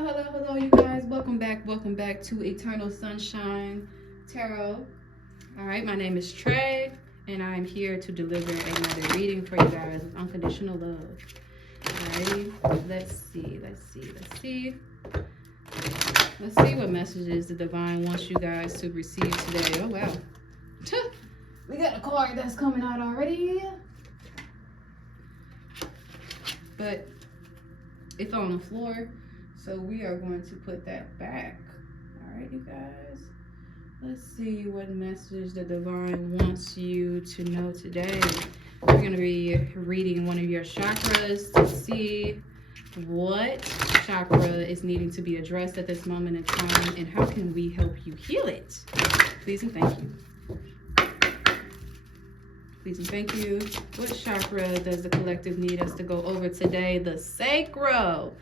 Hello, you guys. Welcome back to Eternal Sunshine Tarot. All right, my name is Trey, and I'm here to deliver another reading for you guys with unconditional love. Alrighty, let's see what messages the divine wants you guys to receive today. Oh wow, we got a card that's coming out already, but it's on the floor. So we are going to put that back. All right, you guys. Let's see what message the divine wants you to know today. We're going to be reading one of your chakras to see what chakra is needing to be addressed at this moment in time and how can we help you heal it. Please and thank you. Please and thank you. What chakra does the collective need us to go over today? The SACRAL.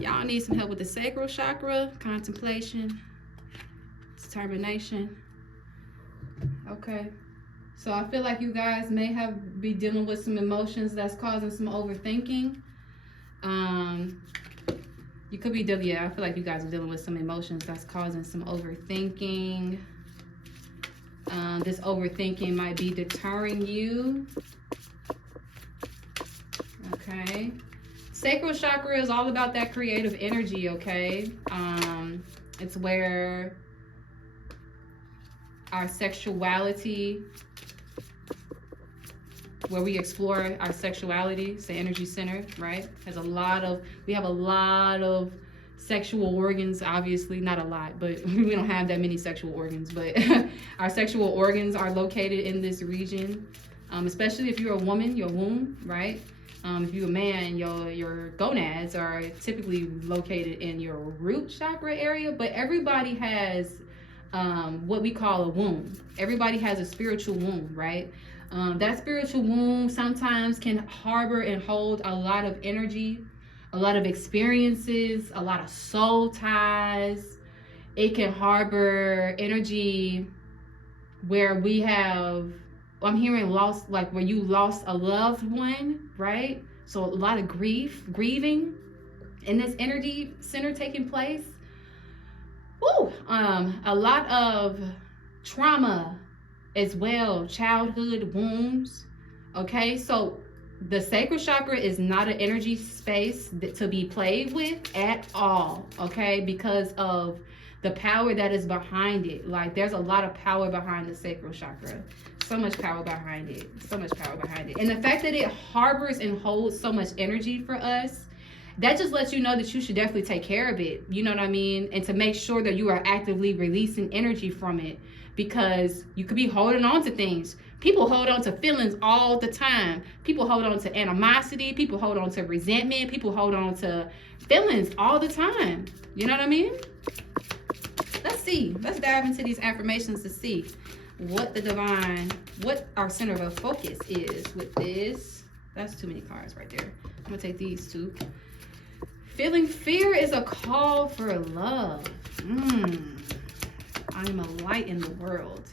Y'all need some help with the sacral chakra, contemplation, determination. Okay. So I feel like you guys may be dealing with some emotions that's causing some overthinking. You could be I feel like you guys are dealing with some emotions that's causing some overthinking. This overthinking might be deterring you. Okay. Sacral chakra is all about that creative energy, okay? It's where our sexuality, where we explore our sexuality. It's the energy center, right? We have a lot of sexual organs, obviously, not a lot, but we don't have that many sexual organs, but our sexual organs are located in this region, especially if you're a woman, your womb, right? If you're a man, your gonads are typically located in your root chakra area, but everybody has what we call a womb. Everybody has a spiritual womb, right? That spiritual womb sometimes can harbor and hold a lot of energy, a lot of experiences, a lot of soul ties. It can harbor energy where we have, I'm hearing lost, like where you lost a loved one, right? So a lot of grieving in this energy center taking place. A lot of trauma as well, childhood wounds. Okay, so the sacral chakra is not an energy space to be played with at all, okay? Because of the power that is behind it. Like, there's a lot of power behind the sacral chakra. So much power behind it. And the fact that it harbors and holds so much energy for us, that just lets you know that you should definitely take care of it. You know what I mean? And to make sure that you are actively releasing energy from it, because you could be holding on to things. People hold on to feelings all the time. People hold on to animosity. People hold on to resentment. People hold on to feelings all the time. You know what I mean? Let's dive into these affirmations to see what our center of focus is with this. That's too many cards right there. I'm gonna take these two. Feeling fear is a call for love. I am a light in the world.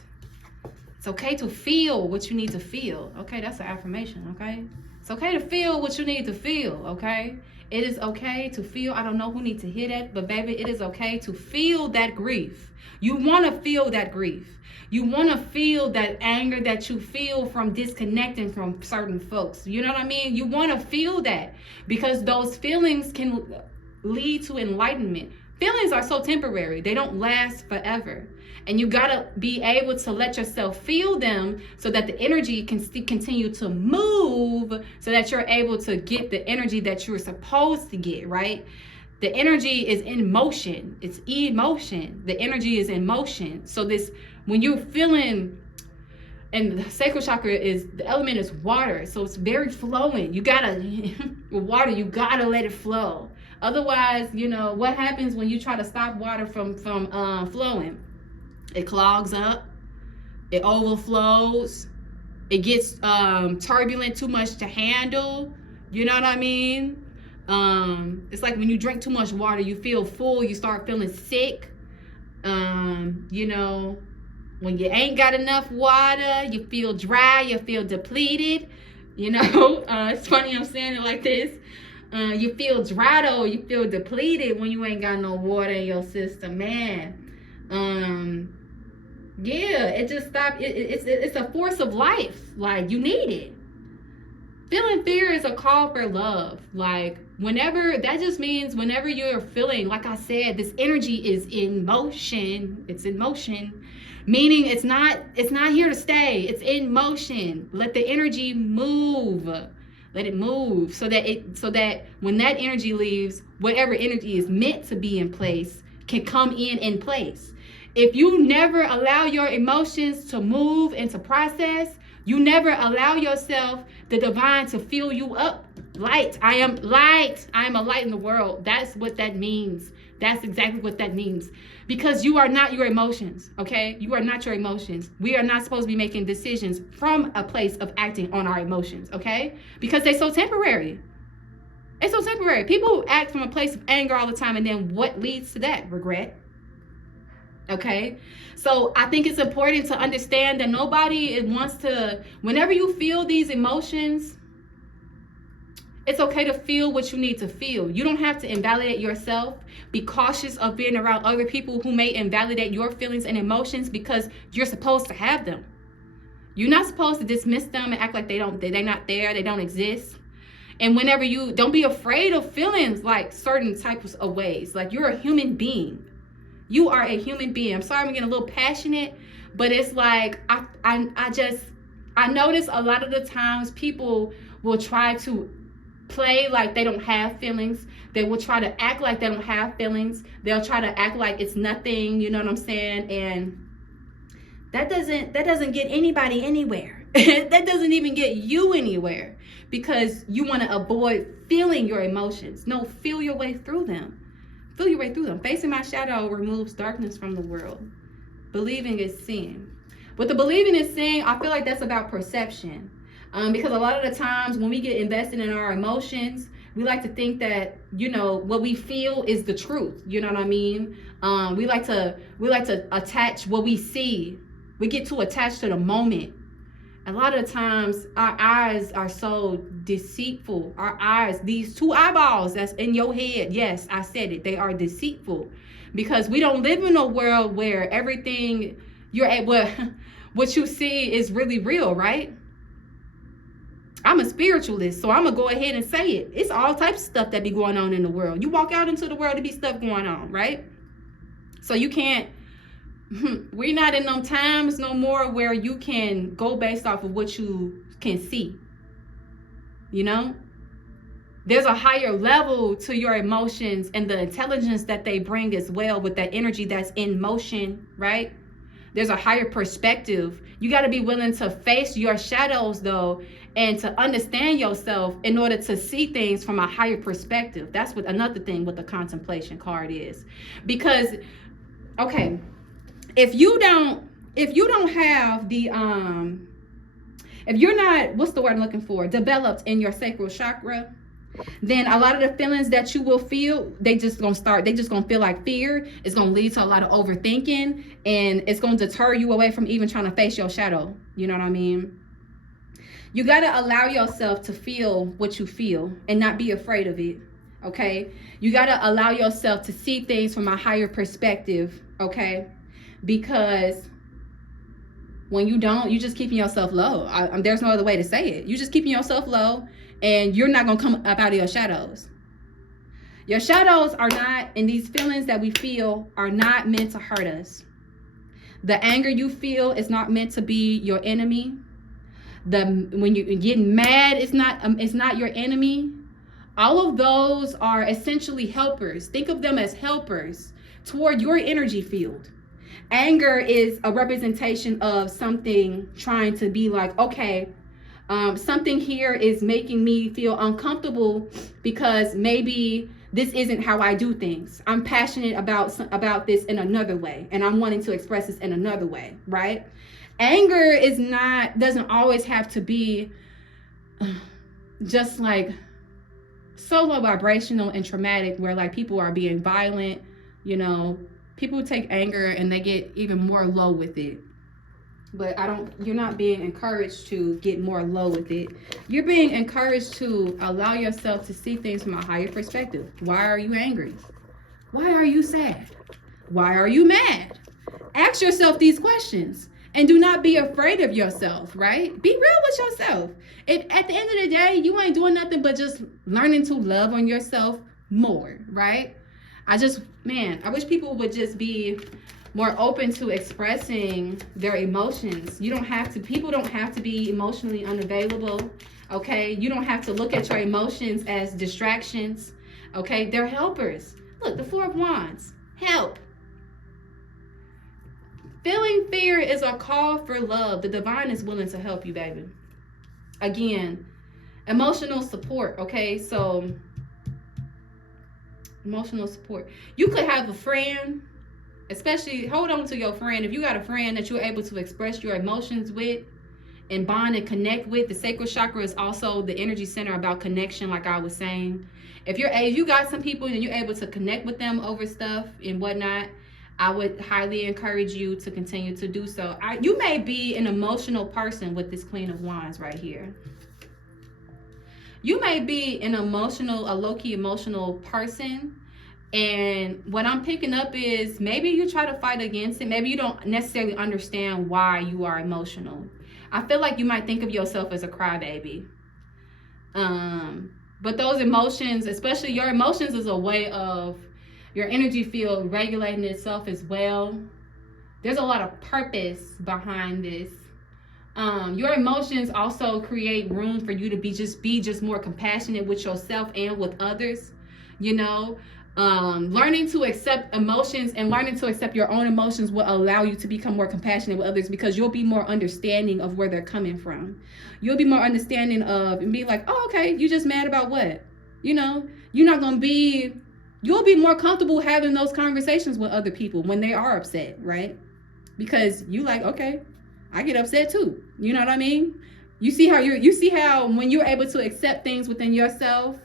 It's okay to feel what you need to feel. Okay, that's an affirmation, okay? It's okay to feel what you need to feel, okay? It is okay to feel. I don't know who needs to hear that, but baby, it is okay to feel that grief. You want to feel that grief. You want to feel that anger that you feel from disconnecting from certain folks. You know what I mean? You want to feel that because those feelings can lead to enlightenment. Feelings are so temporary. They don't last forever. And you got to be able to let yourself feel them so that the energy can continue to move so that you're able to get the energy that you're supposed to get, right? The energy is in motion. It's emotion. The energy is in motion. So when you're feeling, and the sacral chakra the element is water. So it's very flowing. You got to, water, you got to let it flow. Otherwise, what happens when you try to stop water from flowing? It clogs up, it overflows, it gets turbulent, too much to handle. You know what I mean? It's like when you drink too much water, you feel full, you start feeling sick. When you ain't got enough water, you feel dry, you feel depleted. It's funny I'm saying it like this. You feel drado, you feel depleted when you ain't got no water in your system, man. Yeah, it just stopped. It's a force of life. Like, you need it. Feeling fear is a call for love. Like, whenever, that just means whenever you're feeling, like I said, this energy is in motion. It's in motion, meaning it's not here to stay. It's in motion. Let the energy move. Let it move so that when that energy leaves, whatever energy is meant to be in place can come in place. If you never allow your emotions to move and to process, you never allow yourself, the divine, to fill you up. Light. I am light. I am a light in the world. That's what that means. That's exactly what that means. Because you are not your emotions, okay? You are not your emotions. We are not supposed to be making decisions from a place of acting on our emotions, okay? Because they're so temporary. It's so temporary. People act from a place of anger all the time, and then what leads to that? Regret. Okay, so I think it's important to understand that nobody wants to, whenever you feel these emotions, it's okay to feel what you need to feel. You don't have to invalidate yourself. Be cautious of being around other people who may invalidate your feelings and emotions, because you're supposed to have them. You're not supposed to dismiss them and act like they're not there, they don't exist. And whenever you, don't be afraid of feelings like certain types of ways. Like, you're a human being. You are a human being. I'm sorry I'm getting a little passionate, but it's like, I notice a lot of the times people will try to play like they don't have feelings. They will try to act like they don't have feelings. They'll try to act like it's nothing, you know what I'm saying? And that doesn't get anybody anywhere. That doesn't even get you anywhere, because you want to avoid feeling your emotions. No, feel your way through them. Feel your way through them. Facing my shadow removes darkness from the world. Believing is seeing. With the believing is seeing, I feel like that's about perception. Because a lot of the times when we get invested in our emotions, we like to think that, you know, what we feel is the truth. You know what I mean? We like to attach what we see. We get too attached to the moment. A lot of the times our eyes are so deceitful. Our eyes, these two eyeballs that's in your head, yes, I said it, they are deceitful, because we don't live in a world where everything what you see is really real, right? I'm a spiritualist, so I'm gonna go ahead and say it. It's all types of stuff that be going on in the world. You walk out into the world, there be stuff going on, right? So you can't, we're not in them times no more where you can go based off of what you can see. You know, there's a higher level to your emotions and the intelligence that they bring as well, with that energy that's in motion, right? There's a higher perspective. You got to be willing to face your shadows, though, and to understand yourself in order to see things from a higher perspective. That's what another thing with the contemplation card is. Because, okay, if you don't have the if you're not, what's the word I'm looking for, developed in your sacral chakra, then a lot of the feelings that you will feel, they just gonna feel like fear. It's gonna lead to a lot of overthinking, and it's gonna deter you away from even trying to face your shadow. You know what I mean? You gotta allow yourself to feel what you feel and not be afraid of it. Okay? You gotta allow yourself to see things from a higher perspective. Okay? Because when you don't, you're just keeping yourself low. There's no other way to say it. You're just keeping yourself low, and you're not going to come up out of your shadows. Your shadows are not, and these feelings that we feel are not meant to hurt us. The anger you feel is not meant to be your enemy. When you're getting mad, it's not your enemy. All of those are essentially helpers. Think of them as helpers toward your energy field. Anger is a representation of something trying to be like, okay, something here is making me feel uncomfortable because maybe this isn't how I do things. I'm passionate about this in another way, and I'm wanting to express this in another way, right? Anger doesn't always have to be just like so low vibrational and traumatic where like people are being violent. You know, people take anger and they get even more low with it. but you're not being encouraged to get more low with it. You're being encouraged to allow yourself to see things from a higher perspective. Why are you angry? Why are you sad? Why are you mad? Ask yourself these questions and do not be afraid of yourself, right? Be real with yourself. If at the end of the day, you ain't doing nothing but just learning to love on yourself more, right? I wish people would just be more open to expressing their emotions. People don't have to be emotionally unavailable, okay? You don't have to look at your emotions as distractions, okay? They're helpers. Look, the Four of Wands, help. Feeling fear is a call for love. The divine is willing to help you, baby. Again, emotional support, okay? So, emotional support. You could have a friend, especially hold on to your friend. If you got a friend that you're able to express your emotions with and bond and connect with, the sacral chakra is also the energy center about connection, like I was saying. If you got some people and you're able to connect with them over stuff and whatnot, I would highly encourage you to continue to do so. You may be an emotional person with this Queen of Wands right here. You may be a low-key emotional person. And what I'm picking up is maybe you try to fight against it. Maybe you don't necessarily understand why you are emotional. I feel like you might think of yourself as a crybaby. But those emotions, especially your emotions, is a way of your energy field regulating itself as well. There's a lot of purpose behind this. Your emotions also create room for you to be just more compassionate with yourself and with others. You know, learning to accept emotions and learning to accept your own emotions will allow you to become more compassionate with others, because you'll be more understanding of where they're coming from. You'll be more understanding of and be like, oh, okay, you just mad about what? You know, you'll be more comfortable having those conversations with other people when they are upset, right? Because you like, okay, I get upset too. You know what I mean? You see how when you're able to accept things within yourself,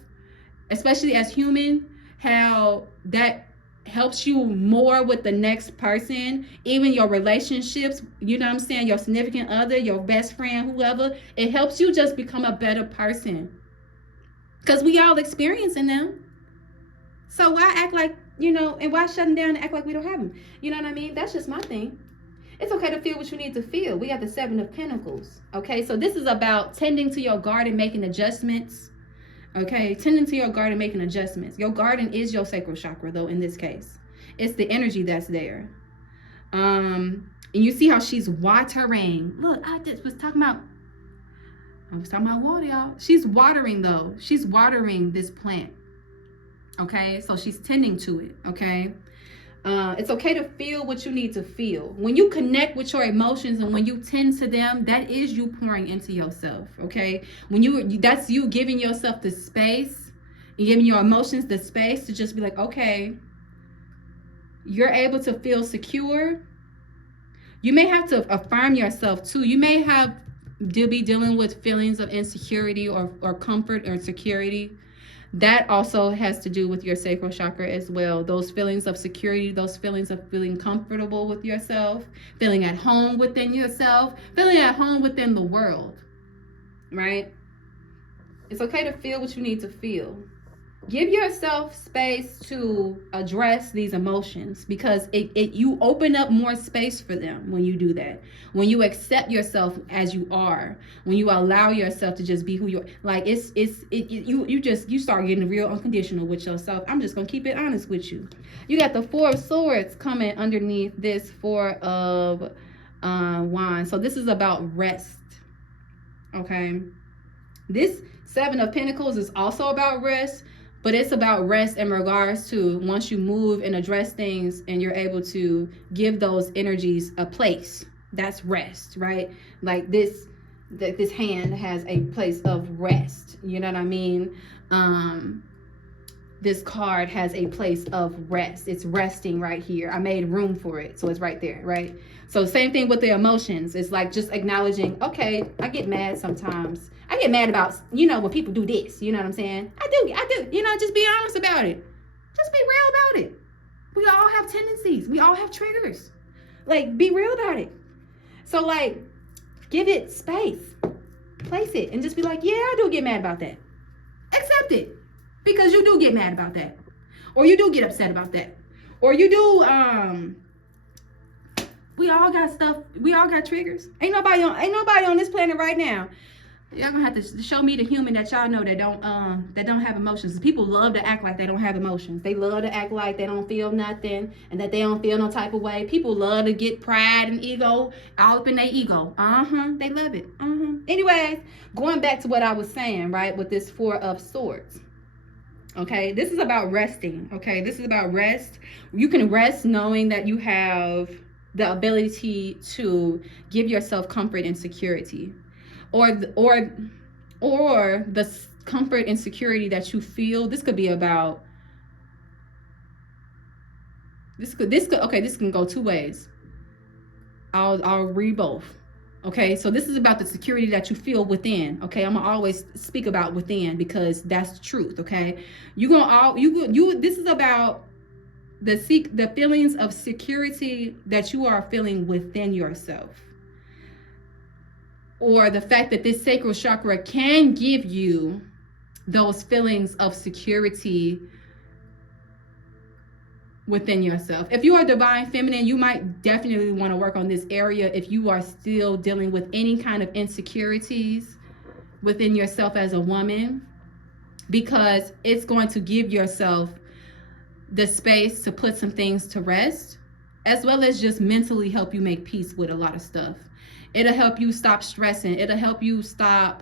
especially as human, how that helps you more with the next person, even your relationships, you know what I'm saying, your significant other, your best friend, whoever, it helps you just become a better person. Because we all experiencing them. So why act like, and why shut them down and act like we don't have them? You know what I mean? That's just my thing. It's okay to feel what you need to feel. We got the Seven of Pentacles. Okay, so this is about tending to your garden, making adjustments. Okay, tending to your garden, making adjustments. Your garden is your sacral chakra, though, in this case. It's the energy that's there. And you see how she's watering. Look, I was talking about water, y'all. She's watering, though. She's watering this plant. Okay, so she's tending to it. Okay. It's okay to feel what you need to feel. When you connect with your emotions and when you tend to them, that is you pouring into yourself, okay? That's you giving yourself the space and giving your emotions the space to just be like, okay, you're able to feel secure. You may have to affirm yourself too. You may be dealing with feelings of insecurity or comfort or security. That also has to do with your sacral chakra as well. Those feelings of security, those feelings of feeling comfortable with yourself, feeling at home within yourself, feeling at home within the world, right? It's okay to feel what you need to feel. Give yourself space to address these emotions, because you open up more space for them when you do that. When you accept yourself as you are, when you allow yourself to just be who you are, like you start getting real unconditional with yourself. I'm just gonna keep it honest with you. You got the Four of Swords coming underneath this Four of Wands. So this is about rest. Okay, this Seven of Pentacles is also about rest. But it's about rest in regards to once you move and address things and you're able to give those energies a place. That's rest, right? Like this hand has a place of rest. You know what I mean? This card has a place of rest. It's resting right here. I made room for it. So it's right there, right? So same thing with the emotions. It's like just acknowledging, okay, I get mad sometimes. I get mad about, when people do this. You know what I'm saying? I do. Just be honest about it. Just be real about it. We all have tendencies. We all have triggers. Like, be real about it. So like, give it space, place it, and just be like, yeah, I do get mad about that. Accept it, because you do get mad about that, or you do get upset about that, or you do. We all got stuff. We all got triggers. Ain't nobody on this planet right now. Y'all gonna have to show me the human that y'all know that don't have emotions. People love to act like they don't have emotions. They love to act like they don't feel nothing and that they don't feel no type of way. People love to get pride and ego all up in their ego. They love it. Anyways, going back to what I was saying, right, with this Four of Swords. Okay, this is about resting. Okay, this is about rest. You can rest knowing that you have the ability to give yourself comfort and security. Or the comfort and security that you feel. This could be about, this can go two ways. I'll read both. Okay, so this is about the security that you feel within. Okay, I'm gonna always speak about within because that's the truth. Okay, this is about the feelings of security that you are feeling within yourself. Or the fact that this sacral chakra can give you those feelings of security within yourself. If you are divine feminine, you might definitely want to work on this area if you are still dealing with any kind of insecurities within yourself as a woman, because it's going to give yourself the space to put some things to rest, as well as just mentally help you make peace with a lot of stuff. It'll help you stop stressing. It'll help you stop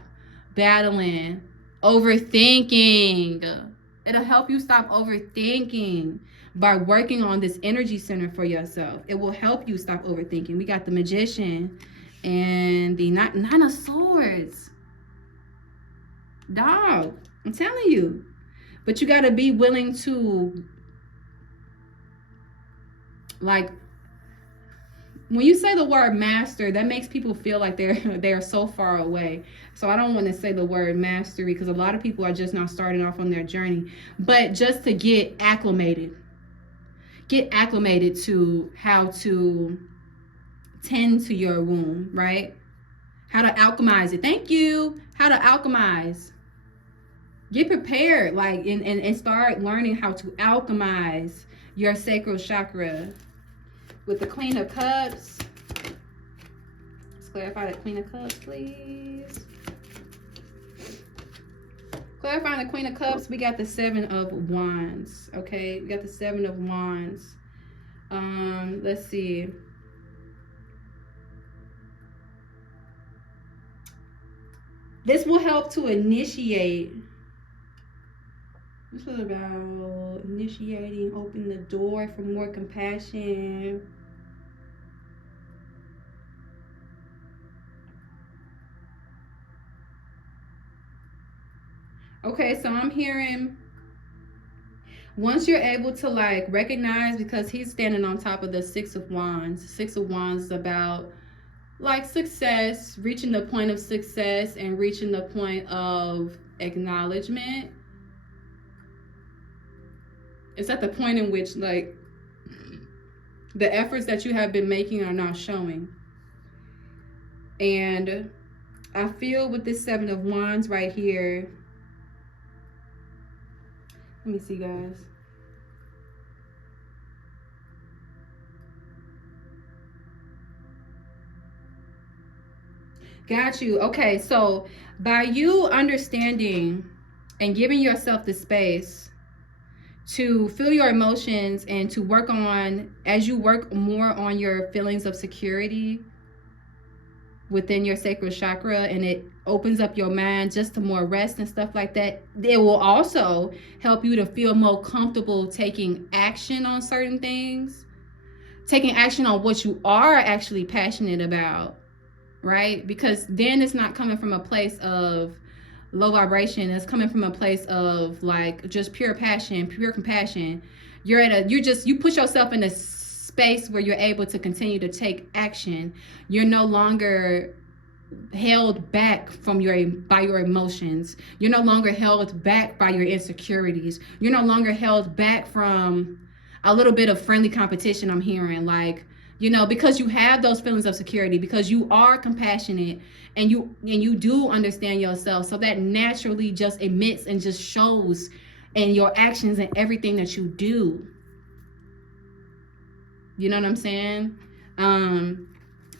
battling, overthinking. It'll help you stop overthinking by working on this energy center for yourself. It will help you stop overthinking. We got the Magician and the Nine of Swords. Dog, I'm telling you. But you got to be willing to, like, when you say the word master, that makes people feel like they're so far away. So I don't want to say the word mastery because a lot of people are just now starting off on their journey. But just to get acclimated to how to tend to your womb, right? How to alchemize it. Thank you. How to alchemize. Get prepared, like, and start learning how to alchemize your sacral chakra. With the Queen of Cups. Let's clarify the Queen of Cups, please. Clarifying the Queen of Cups, we got the Seven of Wands. Okay, we got the Seven of Wands. Let's see. This will help to initiate. This is about initiating, open the door for more compassion. Okay, so I'm hearing once you're able to like recognize, because he's standing on top of the Six of Wands. Six of Wands is about like success, reaching the point of success and reaching the point of acknowledgement. It's at the point in which, like, the efforts that you have been making are now showing. And I feel with this Seven of Wands right here. Let me see, guys. Got you. Okay, so by you understanding and giving yourself the space to feel your emotions and to work on, as you work more on your feelings of security within your sacral chakra, and it opens up your mind just to more rest and stuff like that, it will also help you to feel more comfortable taking action on certain things, taking action on what you are actually passionate about, right? Because then it's not coming from a place of low vibration. It's coming from a place of like just pure passion, pure compassion. You put yourself in a space where you're able to continue to take action. You're no longer held back by your emotions. You're no longer held back by your insecurities. You're no longer held back from a little bit of friendly competition. I'm hearing like, You know, because you have those feelings of security, because you are compassionate, and you do understand yourself, so that naturally just emits and just shows in your actions and everything that you do. You know what I'm saying?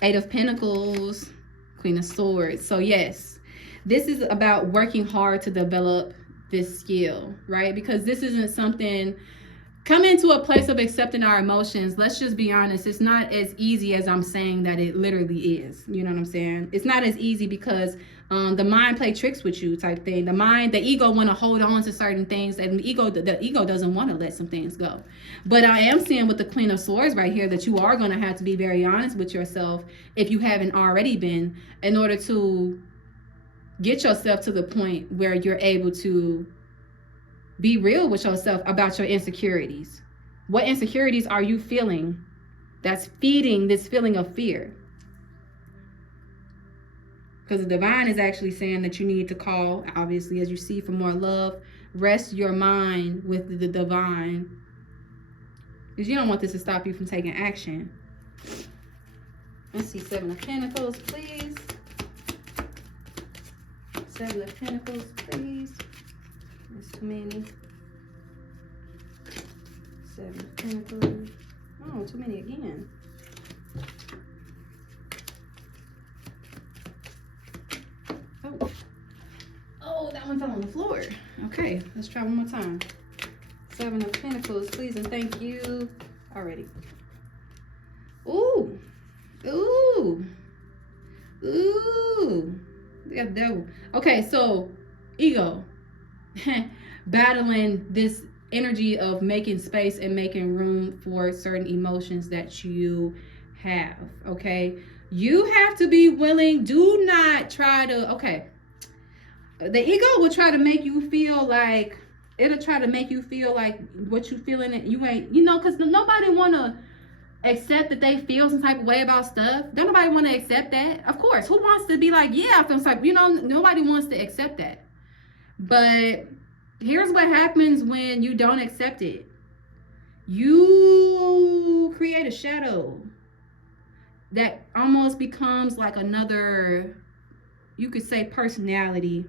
Eight of Pentacles, Queen of Swords. So yes, this is about working hard to develop this skill, right? Because this isn't something, coming to a place of accepting our emotions, let's just be honest, it's not as easy as I'm saying that it literally is. You know what I'm saying? It's not as easy because the mind play tricks with you type thing. The ego want to hold on to certain things, and the ego doesn't want to let some things go. But I am seeing with the Queen of Swords right here that you are going to have to be very honest with yourself, if you haven't already been, in order to get yourself to the point where you're able to be real with yourself about your insecurities. What insecurities are you feeling that's feeding this feeling of fear? Because the divine is actually saying that you need to call, obviously, as you see, for more love. Rest your mind with the divine, because you don't want this to stop you from taking action. Let's see, Seven of Pentacles, please. Seven of Pentacles, please. There's too many. Seven of Pentacles. Oh, too many again. Oh, that one fell on the floor. Okay, let's try one more time. Seven of Pentacles, please and thank you. Already. Ooh. Ooh. Ooh. Yeah, devil. Okay, so ego. Battling this energy of making space and making room for certain emotions that you have. Okay, you have to be willing. Do not try to, okay, the ego will try to make you feel like, it'll try to make you feel like what you feeling that you ain't, you know, because nobody want to accept that they feel some type of way about stuff. Don't nobody want to accept that. Of course, who wants to be like, yeah, I feel some type, you know, nobody wants to accept that. But here's what happens when you don't accept it. You create a shadow that almost becomes like another, you could say, personality.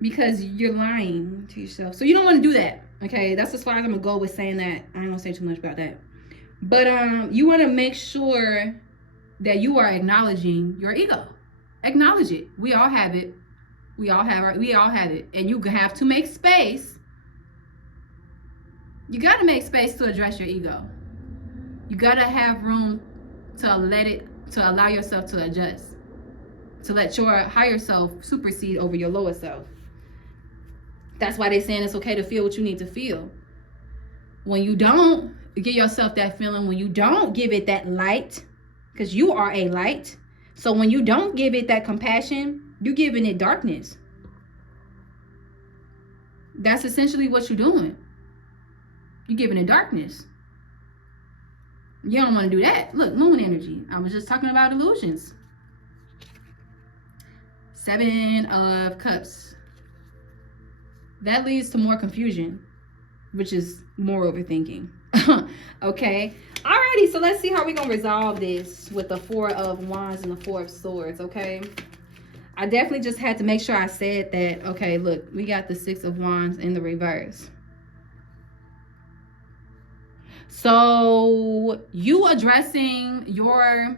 Because you're lying to yourself. So you don't want to do that. Okay, that's as far as I'm gonna go with saying that. I ain't gonna say too much about that. But you want to make sure that you are acknowledging your ego. Acknowledge it. We all have it. We all have it. And you have to make space. You got to make space to address your ego. You got to have room to allow yourself to adjust. To let your higher self supersede over your lower self. That's why they're saying it's okay to feel what you need to feel. When you don't give yourself that feeling, when you don't give it that light, because you are a light. So when you don't give it that compassion, you're giving it darkness. That's essentially what you're doing. You're giving it darkness. You don't want to do that. Look, moon energy. I was just talking about illusions. Seven of Cups. That leads to more confusion, which is more overthinking. Okay. Alrighty, so let's see how we're going to resolve this with the Four of Wands and the Four of Swords, okay? I definitely just had to make sure I said that. Okay, look, we got the Six of Wands in the reverse. So you addressing your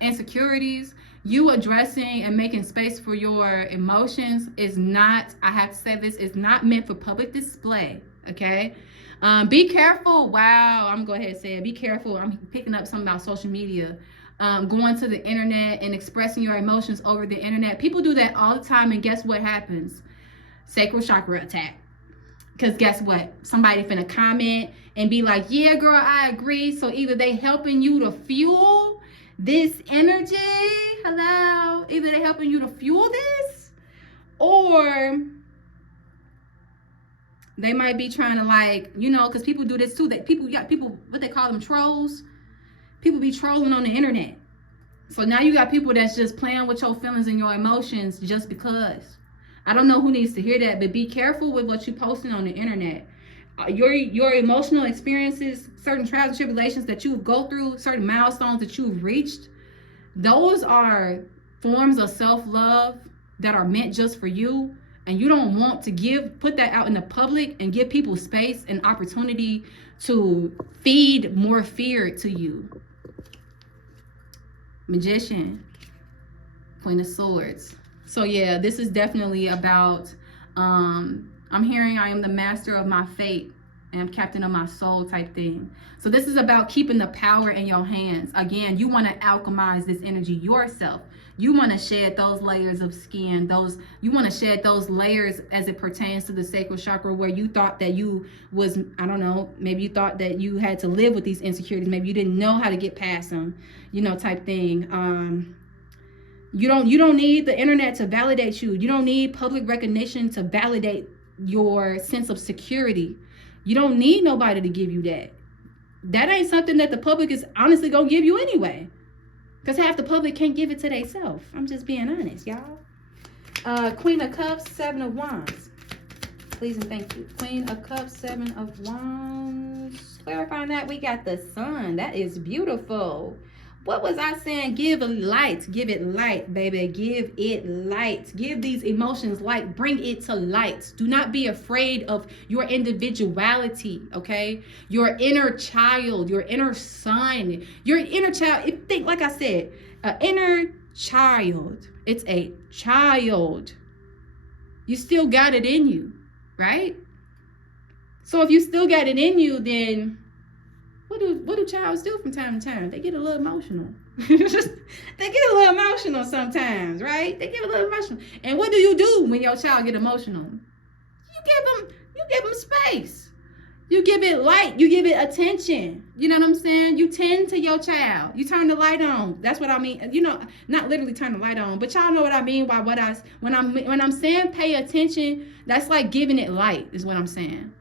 insecurities, you addressing and making space for your emotions is not, I have to say this, is not meant for public display, okay? Be careful. Wow, I'm going to go ahead and say it. Be careful. I'm picking up something about social media. Going to the internet and expressing your emotions over the internet. People do that all the time, and guess what happens? Sacral chakra attack. Because guess what? Somebody finna comment and be like, yeah, girl, I agree. So either they helping you to fuel this energy. Hello. Either they helping you to fuel this, or they might be trying to, like, you know, because people do this too. That people, what they call them, trolls. People be trolling on the internet. So now you got people that's just playing with your feelings and your emotions just because. I don't know who needs to hear that, but be careful with what you're posting on the internet. Your emotional experiences, certain trials and tribulations that you go through, certain milestones that you've reached, those are forms of self-love that are meant just for you. And you don't want to put that out in the public and give people space and opportunity to feed more fear to you. Magician, Queen of Swords. So yeah, this is definitely about, I'm hearing I am the master of my fate and I'm captain of my soul type thing. So this is about keeping the power in your hands. Again, you want to alchemize this energy yourself. You want to shed those layers of skin, you want to shed those layers as it pertains to the sacral chakra, where you thought that you was, I don't know, maybe you thought that you had to live with these insecurities. Maybe you didn't know how to get past them, you know, type thing. You don't need the internet to validate you. You don't need public recognition to validate your sense of security. You don't need nobody to give you that. That ain't something that the public is honestly gonna give you anyway. Because half the public can't give it to themselves. I'm just being honest, y'all. Queen of Cups, Seven of Wands. Please and thank you. Queen of Cups, Seven of Wands. Clarifying that, we got the Sun. That is beautiful. What was I saying? Give it light. Give it light, baby. Give it light. Give these emotions light. Bring it to light. Do not be afraid of your individuality, okay? Your inner child, your inner son, your inner child. Think, like I said, an inner child. It's a child. You still got it in you, right? So if you still got it in you, then what do childs do from time to time? They get a little emotional. They get a little emotional sometimes, right? They get a little emotional. And what do you do when your child get emotional? You give them space. You give it light. You give it attention. You know what I'm saying? You tend to your child. You turn the light on. That's what I mean. You know, not literally turn the light on, but y'all know what I mean by when I'm saying pay attention. That's like giving it light is what I'm saying.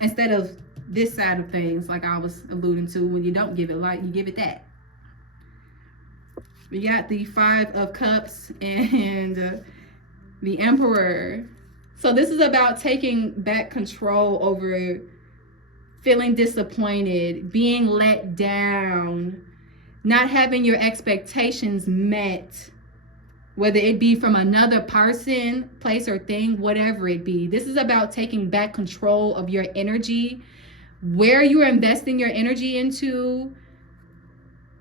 Instead of this side of things, like I was alluding to, when you don't give it light, you give it that. We got the Five of Cups and the Emperor. So this is about taking back control over feeling disappointed, being let down, not having your expectations met, whether it be from another person, place, or thing, whatever it be. This is about taking back control of your energy, where you're investing your energy into,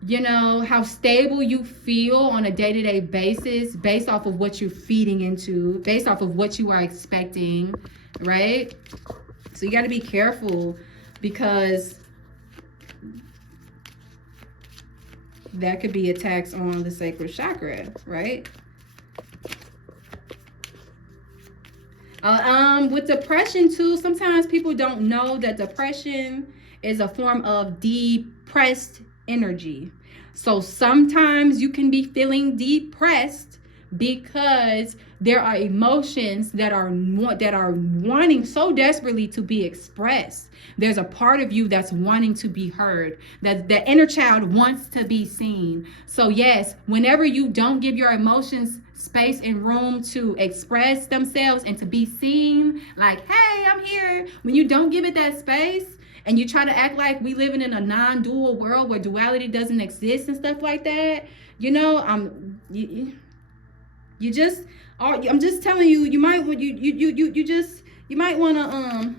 you know, how stable you feel on a day-to-day basis based off of what you're feeding into, based off of what you are expecting, right? So you got to be careful, because that could be attacks on the sacral chakra, right? With depression too, sometimes people don't know that depression is a form of depressed energy. So sometimes you can be feeling depressed because there are emotions that are wanting so desperately to be expressed. There's a part of you that's wanting to be heard, that the inner child wants to be seen. So yes, whenever you don't give your emotions space and room to express themselves and to be seen, like, hey, I'm here, when you don't give it that space and you try to act like we living in a non-dual world where duality doesn't exist and stuff like that, you know, I'm just telling you, you might want you might want to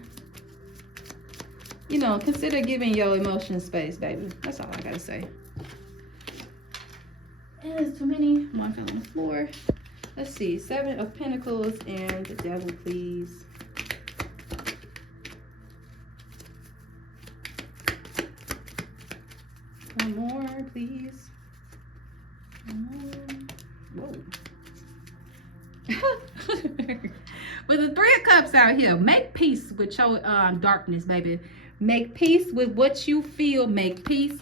you know, consider giving your emotions space, baby. That's all I gotta say. And there's too many. One fell on the floor. Let's see. Seven of Pentacles and the Devil, please. One more, please. One more. Whoa. With the Three of Cups out here, make peace with your darkness, baby. Make peace with what you feel. Make peace.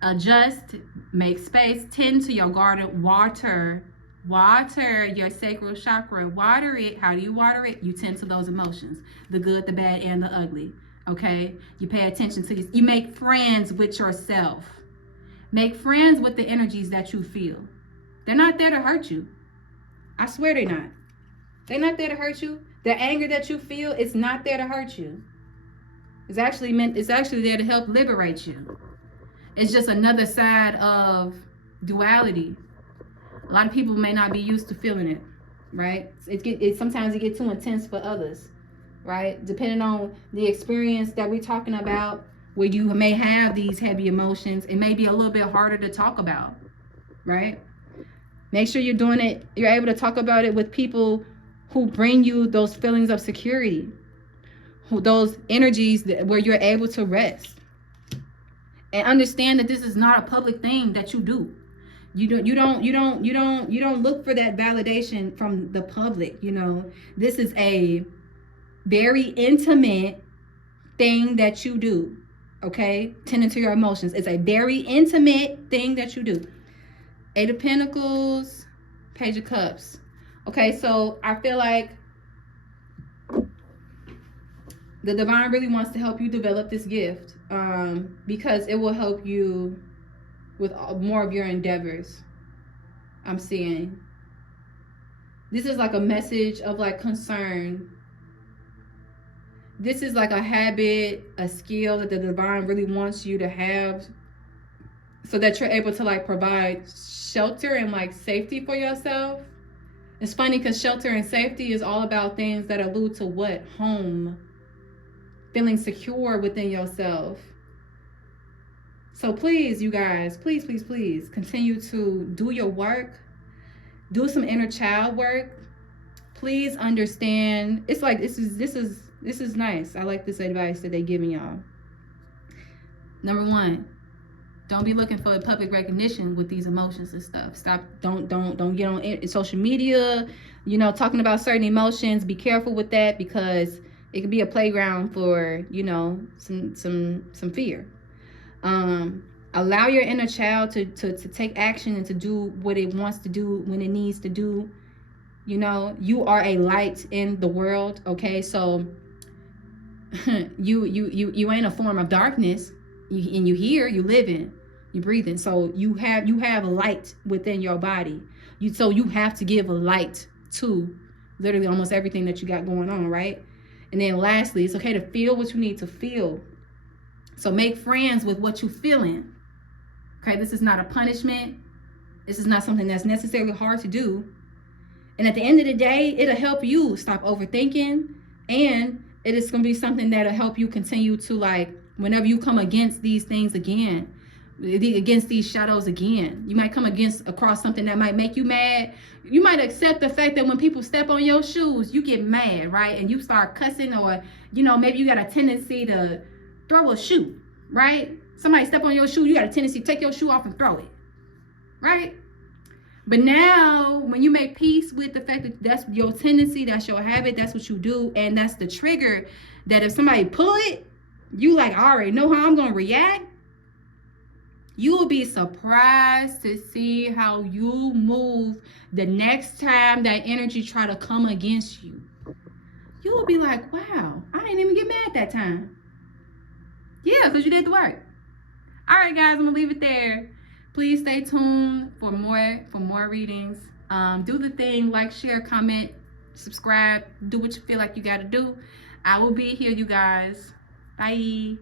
Adjust. Make space. Tend to your garden. Water your sacral chakra. Water it. How do you water it? You tend to those emotions, the good, the bad, and the ugly. Okay, you pay attention to this. You make friends with yourself. Make friends with the energies that you feel. They're not there to hurt you. I swear they're not. They're not there to hurt you. The anger that you feel, it's not there to hurt you. It's actually there to help liberate you. It's just another side of duality. A lot of people may not be used to feeling it, right? Sometimes it gets too intense for others, right? Depending on the experience that we're talking about, where you may have these heavy emotions, it may be a little bit harder to talk about, right? Make sure you're able to talk about it with people who bring you those feelings of security, those energies where you're able to rest. And understand that this is not a public thing that you do. You don't look for that validation from the public, you know. This is a very intimate thing that you do. Okay? Tending to your emotions. It's a very intimate thing that you do. 8 of Pentacles, Page of Cups. Okay, so I feel like the divine really wants to help you develop this gift, because it will help you with more of your endeavors. I'm seeing this is like a message of like concern. This is like a habit, a skill that the divine really wants you to have, so that you're able to like provide shelter and like safety for yourself. It's funny because shelter and safety is all about things that allude to what? Home. Feeling secure within yourself. So please, you guys, please, please, please continue to do your work. Do some inner child work. Please understand. It's like this is nice. I like this advice that they're giving y'all. Number 1, don't be looking for public recognition with these emotions and stuff. Stop. Don't get on social media, you know, talking about certain emotions. Be careful with that, because it could be a playground for, you know, some fear. Allow your inner child to take action and to do what it wants to do when it needs to do. You know, you are a light in the world. Okay, so you ain't a form of darkness. And you hear, you living, you breathing. So you have a light within your body. So you have to give a light to literally almost everything that you got going on, right? And then lastly, it's okay to feel what you need to feel. So make friends with what you're feeling. Okay, this is not a punishment. This is not something that's necessarily hard to do. And at the end of the day, it'll help you stop overthinking. And it is going to be something that'll help you continue to, like, whenever you come against these things again, against these shadows again, you might come across something that might make you mad. You might accept the fact that when people step on your shoes, you get mad, right? And you start cussing, or, you know, maybe you got a tendency to throw a shoe, right? Somebody step on your shoe, you got a tendency to take your shoe off and throw it, right? But now, when you make peace with the fact that that's your tendency, that's your habit, that's what you do, and that's the trigger, that if somebody pull it, you like, I already know how I'm going to react. You will be surprised to see how you move the next time that energy try to come against you. You will be like, wow, I didn't even get mad that time. Yeah, because you did the work. All right, guys, I'm going to leave it there. Please stay tuned for more readings. Do the thing, like, share, comment, subscribe. Do what you feel like you got to do. I will be here, you guys. Bye.